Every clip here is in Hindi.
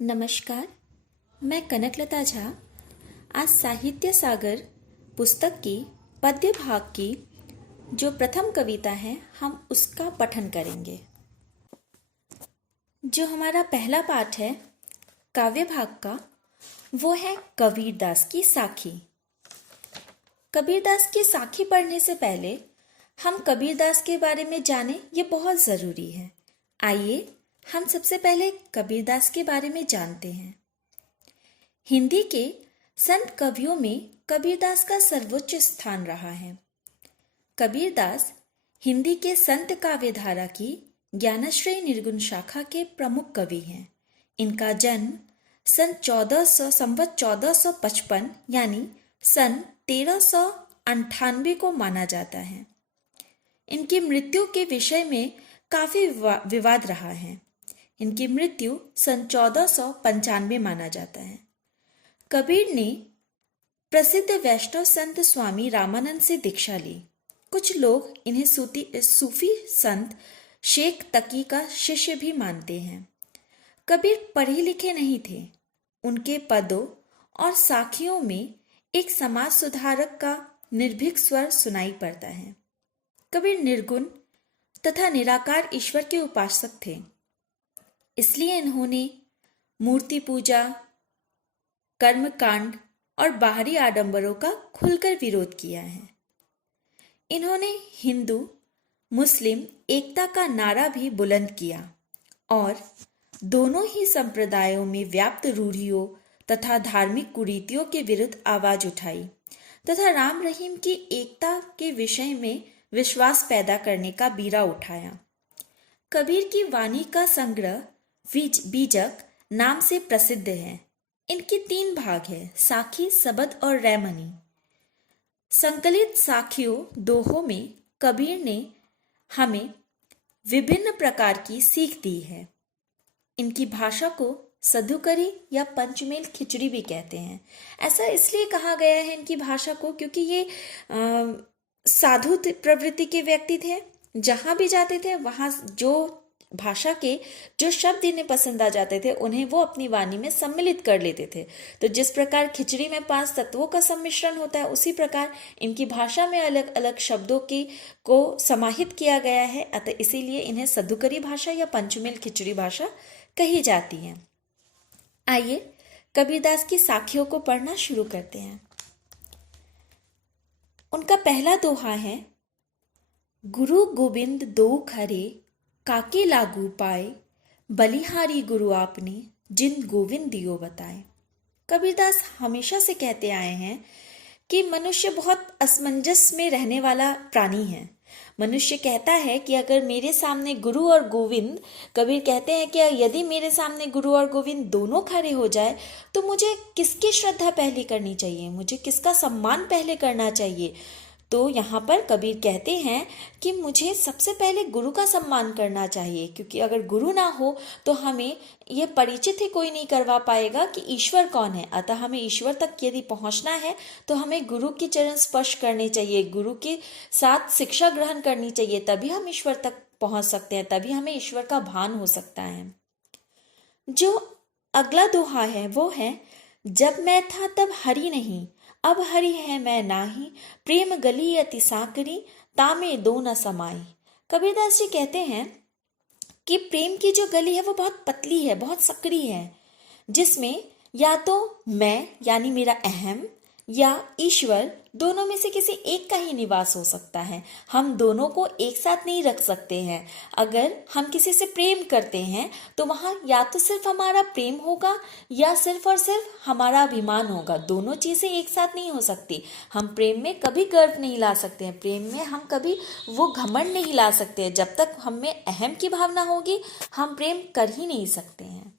नमस्कार। मैं कनकलता झा आज साहित्य सागर पुस्तक की पद्य भाग की जो प्रथम कविता है हम उसका पठन करेंगे। जो हमारा पहला पाठ है काव्य भाग का वो है कबीरदास की साखी। कबीरदास की साखी पढ़ने से पहले हम कबीरदास के बारे में जानें, ये बहुत ज़रूरी है। आइए हम सबसे पहले कबीरदास के बारे में जानते हैं। हिंदी के संत कवियों में कबीरदास का सर्वोच्च स्थान रहा है। कबीरदास हिंदी के संत काव्यधारा की ज्ञानश्रेय निर्गुण शाखा के प्रमुख कवि हैं। इनका जन्म सन 1455 यानी सन 1398 को माना जाता है। इनकी मृत्यु के विषय में काफी विवाद रहा है। इनकी मृत्यु सन 1495 माना जाता है। कबीर ने प्रसिद्ध वैष्णव संत स्वामी रामानंद से दीक्षा ली। कुछ लोग इन्हें सूफी संत शेख तकी का शिष्य भी मानते हैं। कबीर पढ़े लिखे नहीं थे। उनके पदों और साखियों में एक समाज सुधारक का निर्भीक स्वर सुनाई पड़ता है। कबीर निर्गुण तथा निराकार ईश्वर के उपासक थे। इसलिए इन्होंने मूर्ति पूजा, कर्मकांड और बाहरी आडंबरों का खुलकर विरोध किया है। इन्होंने हिंदू मुस्लिम एकता का नारा भी बुलंद किया और दोनों ही संप्रदायों में व्याप्त रूढ़ियों तथा धार्मिक कुरीतियों के विरुद्ध आवाज उठाई तथा राम रहीम की एकता के विषय में विश्वास पैदा करने का बीड़ा उठाया। कबीर की वाणी का संग्रह बीजक नाम से प्रसिद्ध है। इनके 3 भाग हैं, साखी, सबद और रैमनी। संकलित साखियों दोहों में कबीर ने हमें विभिन्न प्रकार की सीख दी है। इनकी भाषा को सधुकरी या पंचमेल खिचड़ी भी कहते हैं। ऐसा इसलिए कहा गया है इनकी भाषा को क्योंकि ये साधु प्रवृत्ति के व्यक्ति थे। जहां भी जाते थे वहां जो भाषा के जो शब्द इन्हें पसंद आ जाते थे उन्हें वो अपनी वाणी में सम्मिलित कर लेते थे। तो जिस प्रकार खिचड़ी में 5 तत्वों का सम्मिश्रण होता है उसी प्रकार इनकी भाषा में अलग अलग शब्दों को समाहित किया गया है। अतः इसीलिए इन्हें सधुकरी भाषा या पंचमेल खिचड़ी भाषा कही जाती है। आइए कबीरदास की साखियों को पढ़ना शुरू करते हैं। उनका पहला दोहा है, गुरु गोविंद दो खरे काके लागू पाए, बलिहारी गुरु आपने जिन गोविंद दियो बताए। कबीरदास हमेशा से कहते आए हैं कि मनुष्य बहुत असमंजस में रहने वाला प्राणी है। मनुष्य कहता है कि अगर मेरे सामने गुरु और गोविंद, कबीर कहते हैं कि यदि मेरे सामने गुरु और गोविंद दोनों खड़े हो जाए तो मुझे किसकी श्रद्धा पहले करनी चाहिए, मुझे किसका सम्मान पहले करना चाहिए। तो यहाँ पर कबीर कहते हैं कि मुझे सबसे पहले गुरु का सम्मान करना चाहिए, क्योंकि अगर गुरु ना हो तो हमें ये परिचित ही कोई नहीं करवा पाएगा कि ईश्वर कौन है। अतः हमें ईश्वर तक यदि पहुँचना है तो हमें गुरु की चरण स्पर्श करने चाहिए, गुरु के साथ शिक्षा ग्रहण करनी चाहिए, तभी हम ईश्वर तक पहुँच सकते हैं, तभी हमें ईश्वर का भान हो सकता है। जो अगला दोहा है वो है, जब मैं था तब हरि नहीं, अब हरि है मैं नाही, प्रेम गली अति साकरी, तामे दो न समाई। कबीरदास जी कहते हैं कि प्रेम की जो गली है वो बहुत पतली है, बहुत सकरी है, जिसमें या तो मैं यानी मेरा अहम या ईश्वर दोनों में से किसी एक का ही निवास हो सकता है। हम दोनों को एक साथ नहीं रख सकते हैं। अगर हम किसी से प्रेम करते हैं तो वहाँ या तो सिर्फ हमारा प्रेम होगा या सिर्फ और सिर्फ हमारा अभिमान होगा। दोनों चीज़ें एक साथ नहीं हो सकती। हम प्रेम में कभी गर्व नहीं ला सकते हैं, प्रेम में हम कभी वो घमंड नहीं ला सकते हैं। जब तक हम में अहम की भावना होगी हम प्रेम कर ही नहीं सकते हैं।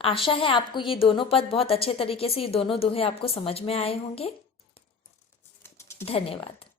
आशा है आपको ये दोनों पद बहुत अच्छे तरीके से, ये दोनों दोहे आपको समझ में आए होंगे। धन्यवाद।